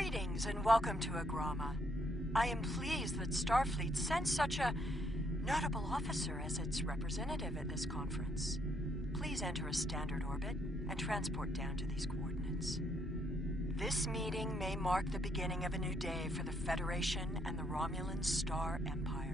Greetings and welcome to Agrama. I am pleased that Starfleet sent such a notable officer as its representative at this conference. Please enter a standard orbit and transport down to these coordinates. This meeting may mark the beginning of a new day for the Federation and the Romulan Star Empire.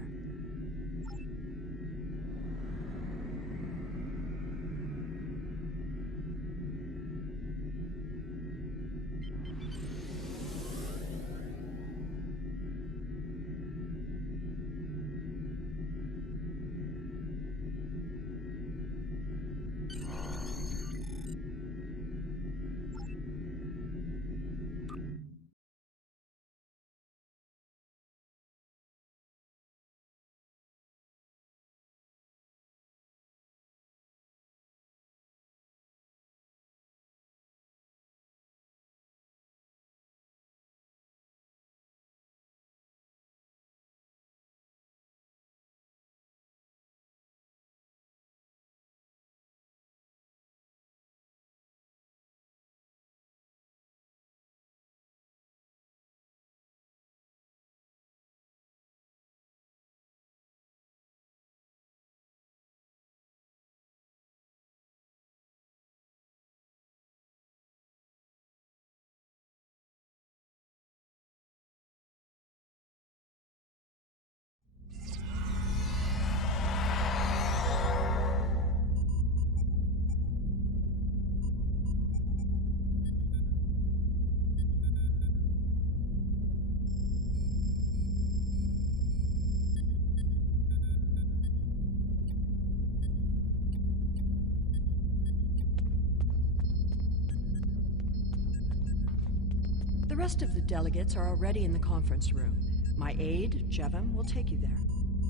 The rest of the delegates are already in the conference room. My aide, Jevem, will take you there.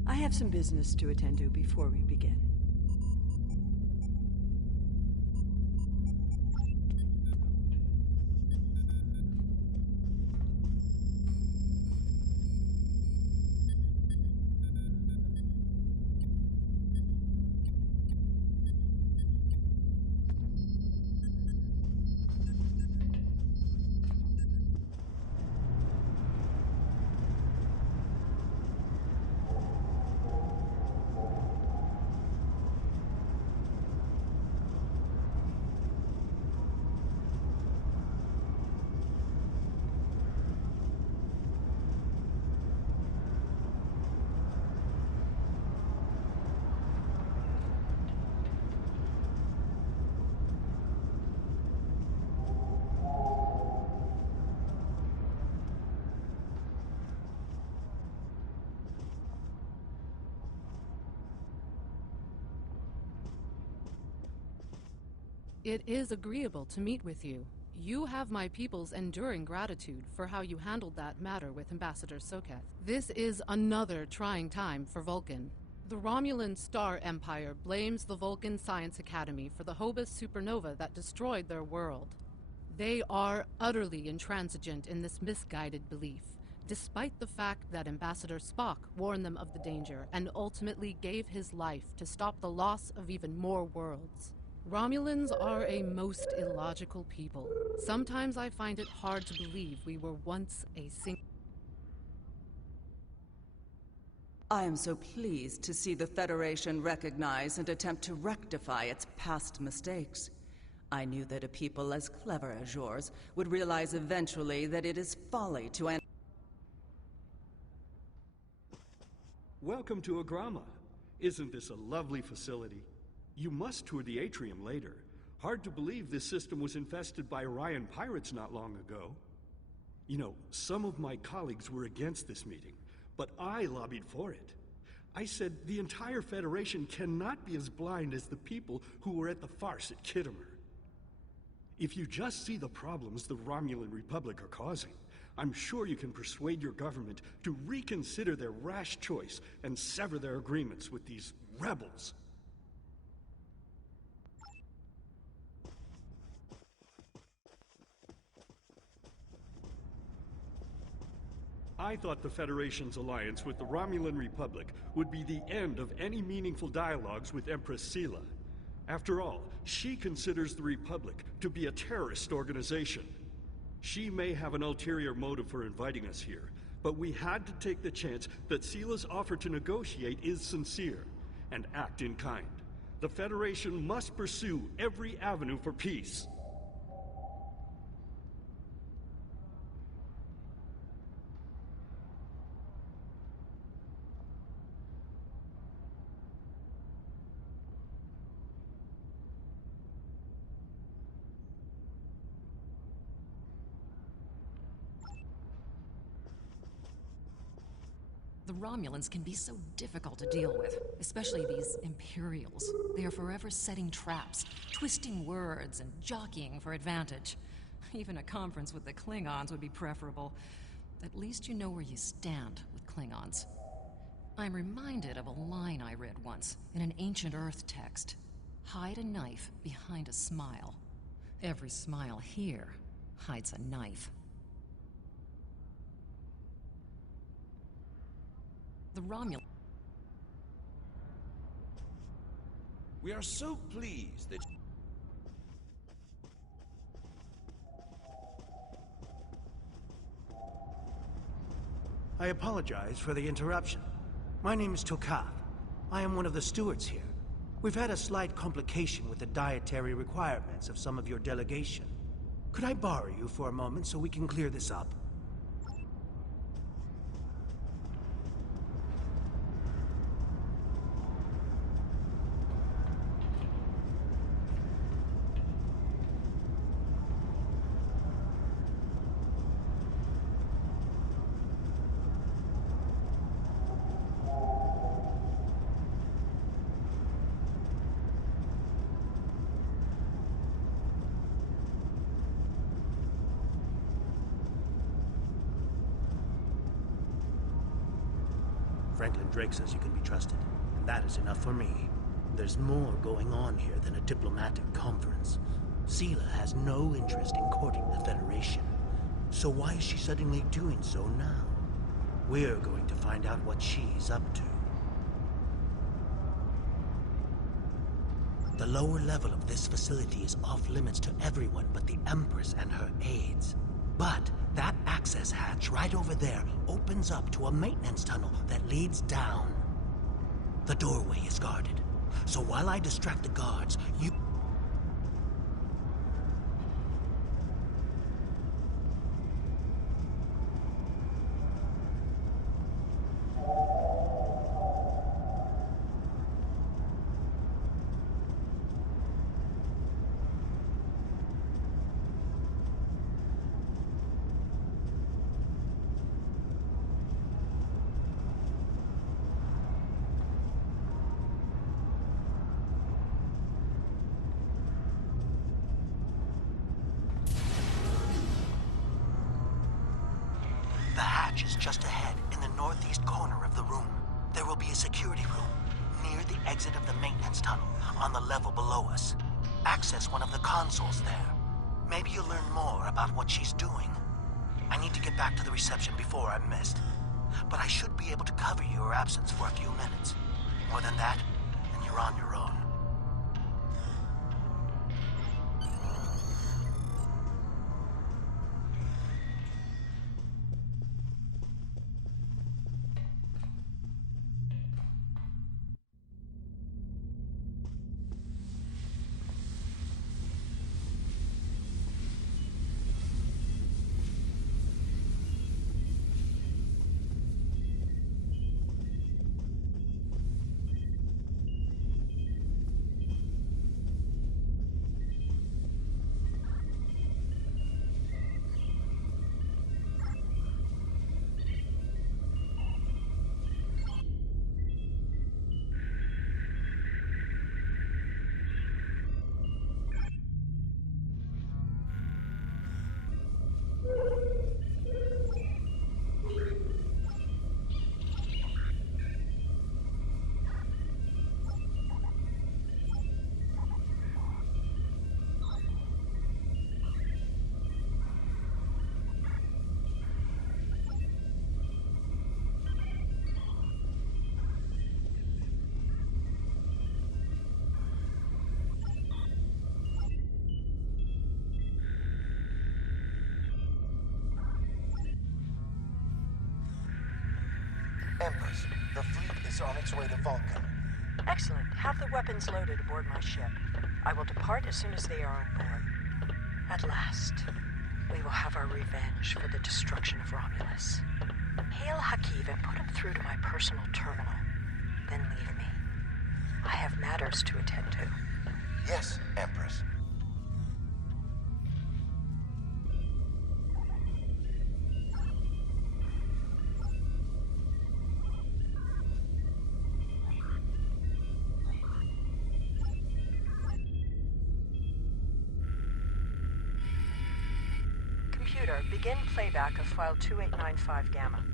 I have some business to attend to before we begin. It is agreeable to meet with you. You have my people's enduring gratitude for how you handled that matter with Ambassador Soketh. This is another trying time for Vulcan. The Romulan Star Empire blames the Vulcan Science Academy for the Hobus supernova that destroyed their world. They are utterly intransigent in this misguided belief, despite the fact that Ambassador Spock warned them of the danger and ultimately gave his life to stop the loss of even more worlds. Romulans are a most illogical people. Sometimes I find it hard to believe we were once a single... I am so pleased to see the Federation recognize and attempt to rectify its past mistakes. I knew that a people as clever as yours would realize eventually that it is folly to Welcome to Agrama. Isn't this a lovely facility? You must tour the atrium later. Hard to believe this system was infested by Orion pirates not long ago. You know, some of my colleagues were against this meeting, but I lobbied for it. I said the entire Federation cannot be as blind as the people who were at the farce at Kittimer. If you just see the problems the Romulan Republic are causing, I'm sure you can persuade your government to reconsider their rash choice and sever their agreements with these rebels. I thought the Federation's alliance with the Romulan Republic would be the end of any meaningful dialogues with Empress Sela. After all, she considers the Republic to be a terrorist organization. She may have an ulterior motive for inviting us here, but we had to take the chance that Sela's offer to negotiate is sincere, and act in kind. The Federation must pursue every avenue for peace. The Romulans can be so difficult to deal with, especially these Imperials. They are forever setting traps, twisting words, and jockeying for advantage. Even a conference with the Klingons would be preferable. At least you know where you stand with Klingons. I'm reminded of a line I read once in an ancient Earth text. Hide a knife behind a smile. Every smile here hides a knife. The Romulans. We are so pleased that... I apologize for the interruption. My name is Tokath. I am one of the stewards here. We've had a slight complication with the dietary requirements of some of your delegation. Could I borrow you for a moment so we can clear this up? Franklin Drake says you can be trusted, and that is enough for me. There's more going on here than a diplomatic conference. Sela has no interest in courting the Federation. So why is she suddenly doing so now? We're going to find out what she's up to. The lower level of this facility is off limits to everyone but the Empress and her aides. But that access hatch right over there opens up to a maintenance tunnel that leads down. The doorway is guarded, so while I distract the guards, you... The hatch is just ahead, in the northeast corner of the room. There will be a security room, near the exit of the maintenance tunnel, on the level below us. Access one of the consoles there. Maybe you'll learn more about what she's doing. I need to get back to the reception before I'm missed. But I should be able to cover your absence for a few minutes. More than that, and you're on your own. Empress, the fleet is on its way to Vulcan. Excellent. Have the weapons loaded aboard my ship. I will depart as soon as they are on board. At last, we will have our revenge for the destruction of Romulus. Hail Hakiv and put him through to my personal terminal. Then leave me. I have matters to attend to. Yes, Empress. Computer, begin playback of file 2895 Gamma.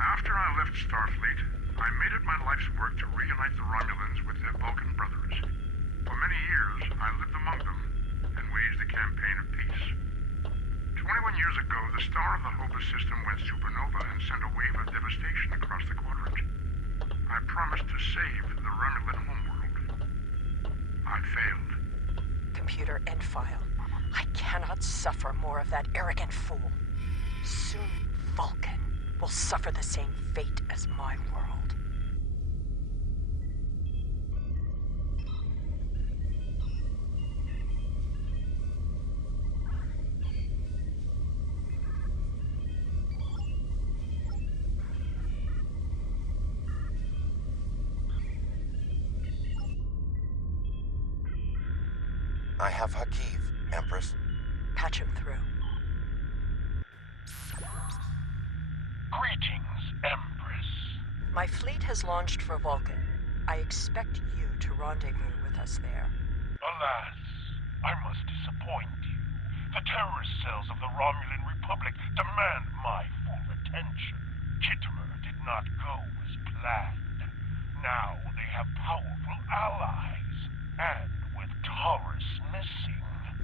After I left Starfleet, I made it my life's work to reunite the Romulans with their Vulcan brothers. For many years, I lived among them and waged a campaign of peace. 21 years ago, the star of the Hobus system went supernova and sent a wave of devastation across the quadrant. I promised to save the Romulan homeworld. I failed. Computer, end file. I cannot suffer more of that arrogant fool. Soon, Vulcan will suffer the same fate as my world. I have Hakiv, Empress. Patch him through. Greetings, Empress. My fleet has launched for Vulcan. I expect you to rendezvous with us there. Alas, I must disappoint you. The terrorist cells of the Romulan Republic demand my full attention. Kittimer did not go as planned. Now they have powerful allies, and with Taurus missing.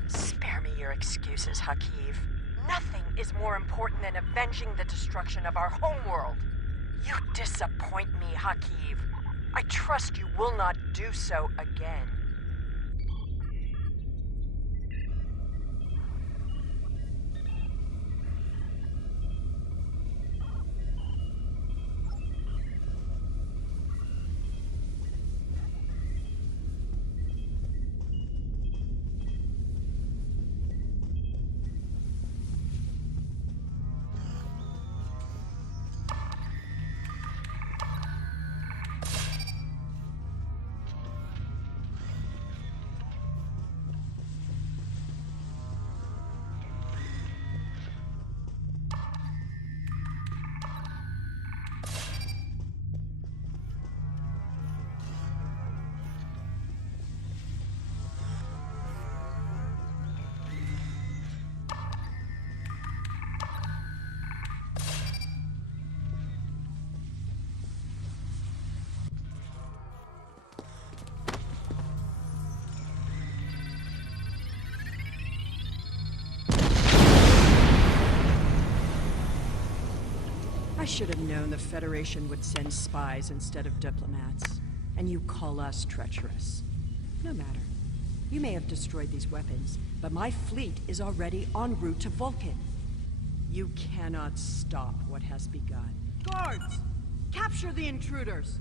Spare me your excuses, Hakiv. Nothing is more important than avenging the destruction of our homeworld. You disappoint me, Hakiv. I trust you will not do so again. I should have known the Federation would send spies instead of diplomats. And you call us treacherous. No matter. You may have destroyed these weapons, but my fleet is already en route to Vulcan. You cannot stop what has begun. Guards! Capture the intruders!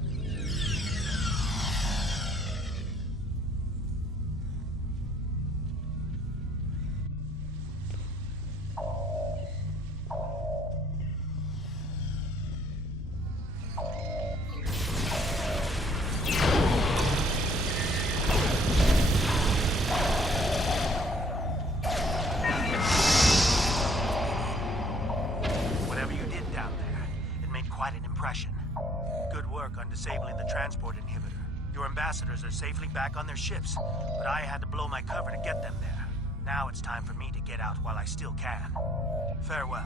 Disabling the transport inhibitor. Your ambassadors are safely back on their ships, but I had to blow my cover to get them there. Now it's time for me to get out while I still can. Farewell.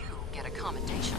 you get a commendation.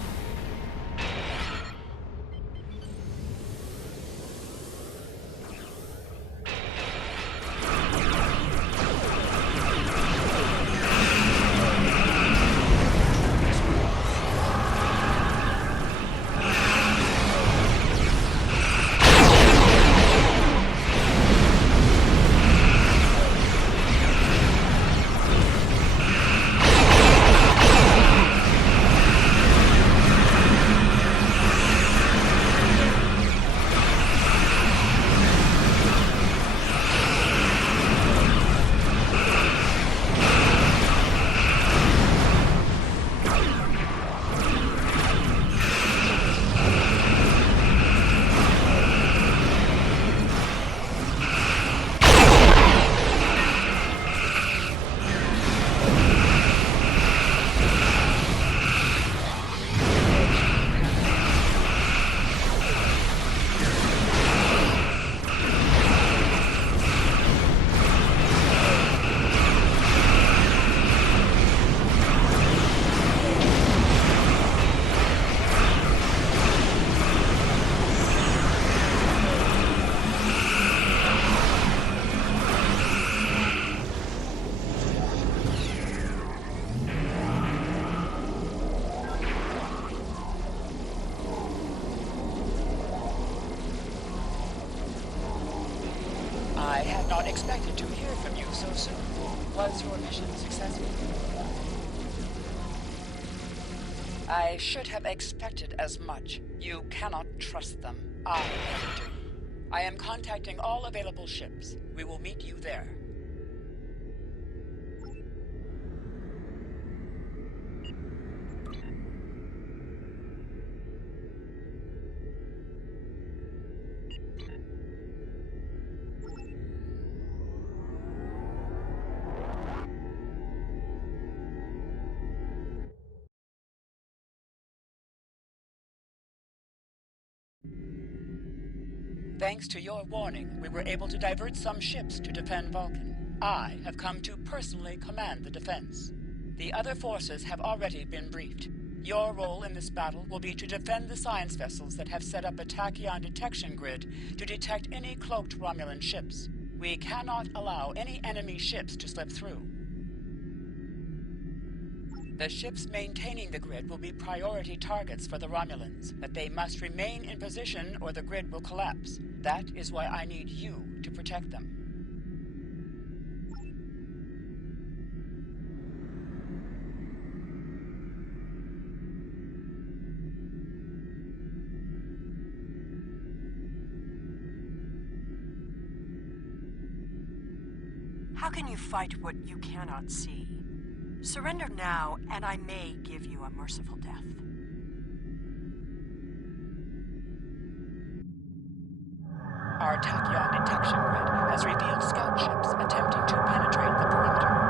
I had not expected to hear from you so soon. Was your mission successful? I should have expected as much. You cannot trust them. I never do. I am contacting all available ships. We will meet you there. Thanks to your warning, we were able to divert some ships to defend Vulcan. I have come to personally command the defense. The other forces have already been briefed. Your role in this battle will be to defend the science vessels that have set up a tachyon detection grid to detect any cloaked Romulan ships. We cannot allow any enemy ships to slip through. The ships maintaining the grid will be priority targets for the Romulans, but they must remain in position or the grid will collapse. That is why I need you to protect them. How can you fight what you cannot see? Surrender now, and I may give you a merciful death. Our tachyon detection grid has revealed scout ships attempting to penetrate the perimeter.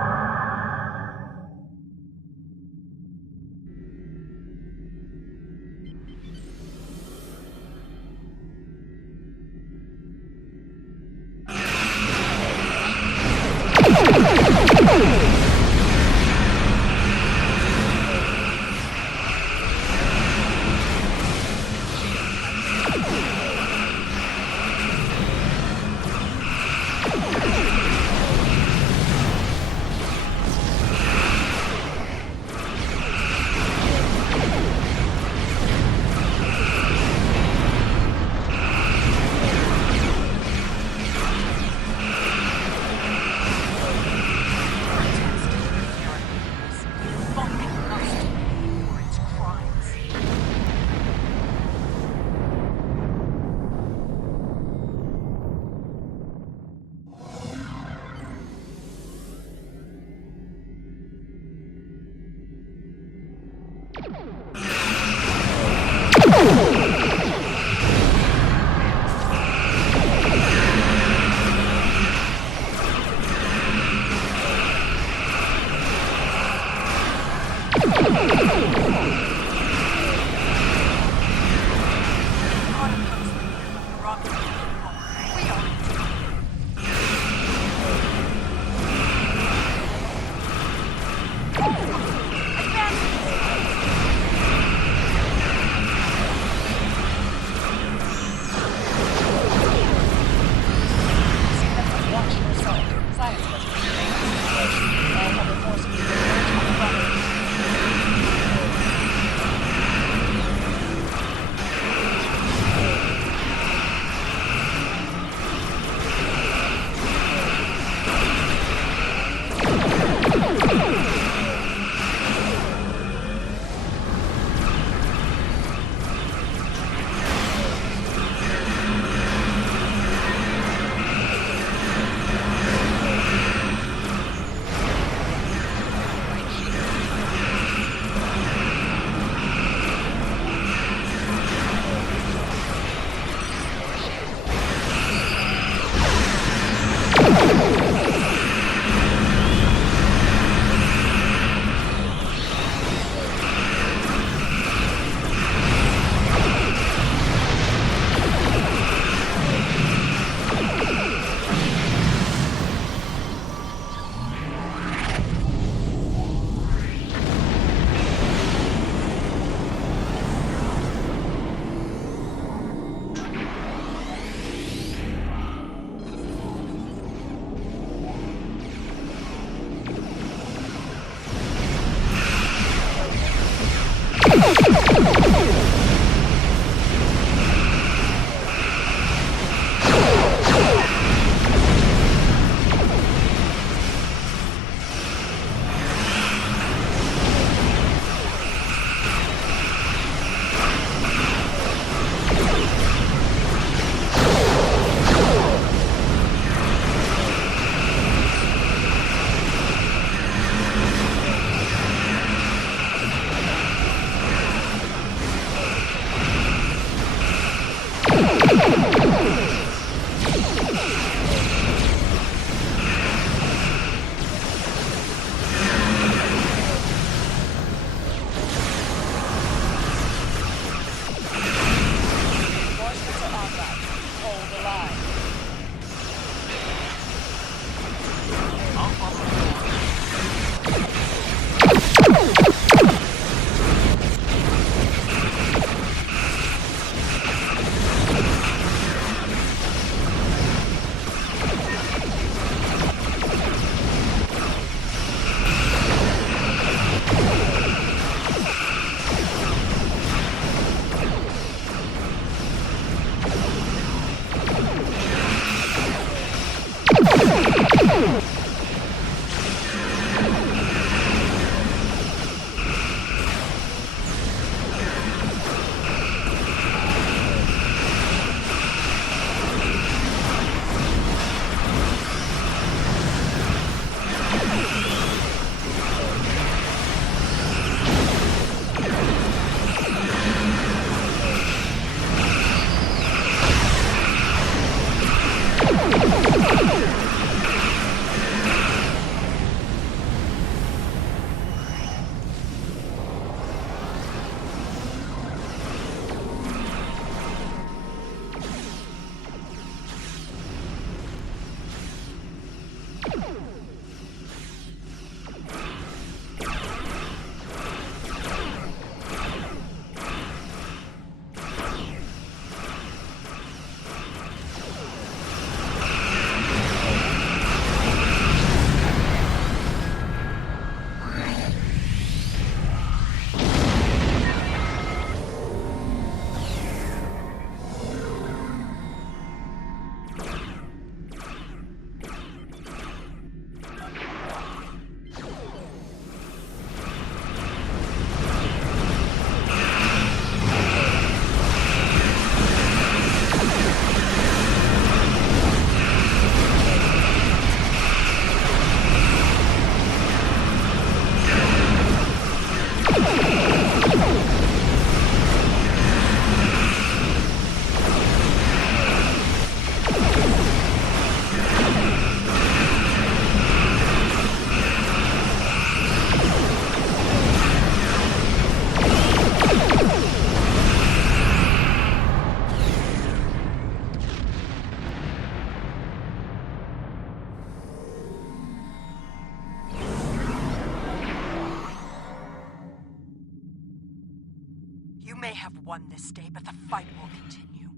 You may have won this day, but the fight will continue.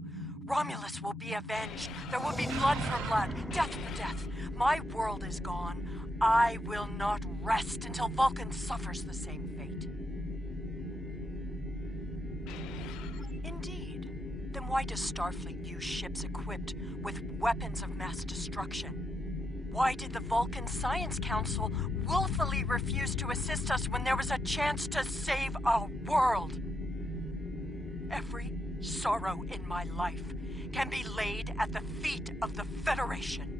Romulus will be avenged. There will be blood for blood, death for death. My world is gone. I will not rest until Vulcan suffers the same fate. Indeed. Then why does Starfleet use ships equipped with weapons of mass destruction? Why did the Vulcan Science Council willfully refuse to assist us when there was a chance to save our world? Every sorrow in my life can be laid at the feet of the Federation.